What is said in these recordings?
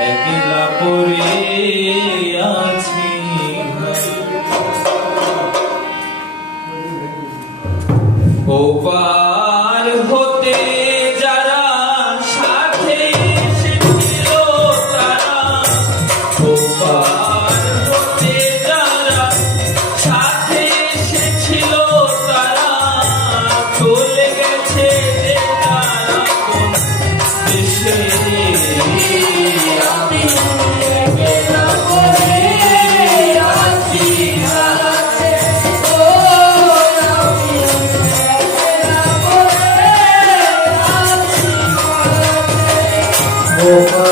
একলা পরে আছি ওপার হতে যারা সাথে এসেছিল তারা ওপার হতে যারা সাথে এসেছিল তারা, চলে গেছে Gopa.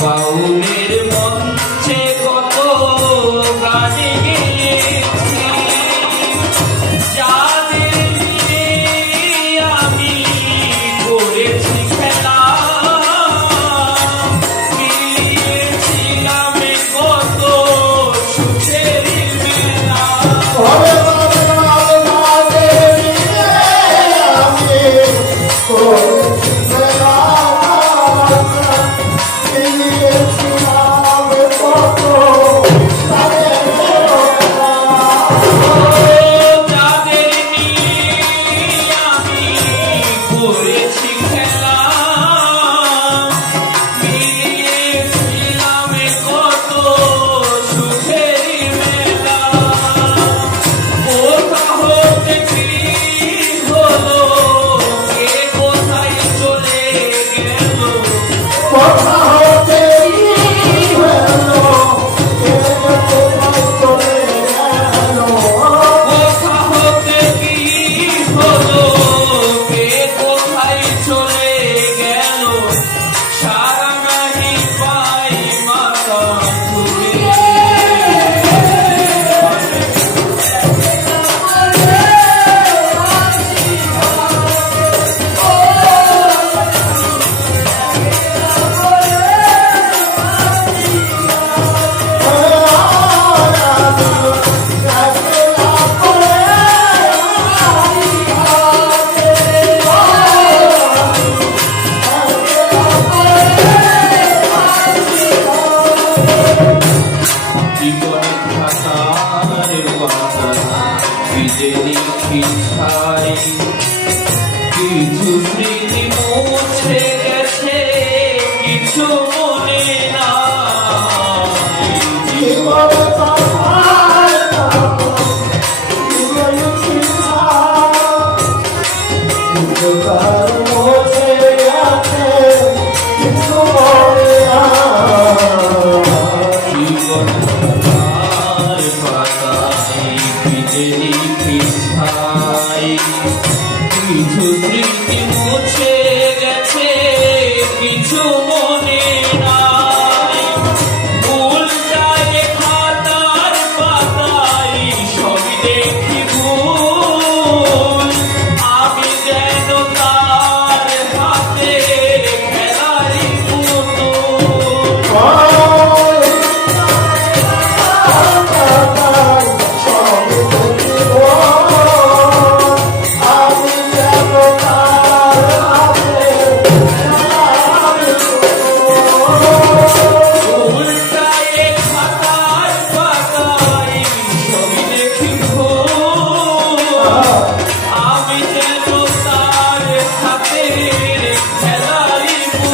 বাউলের মঞ্চে নিজেরই পিছাই কিছু স্মৃতি স্মৃতি ভাই কিছু স্মৃতি মুছে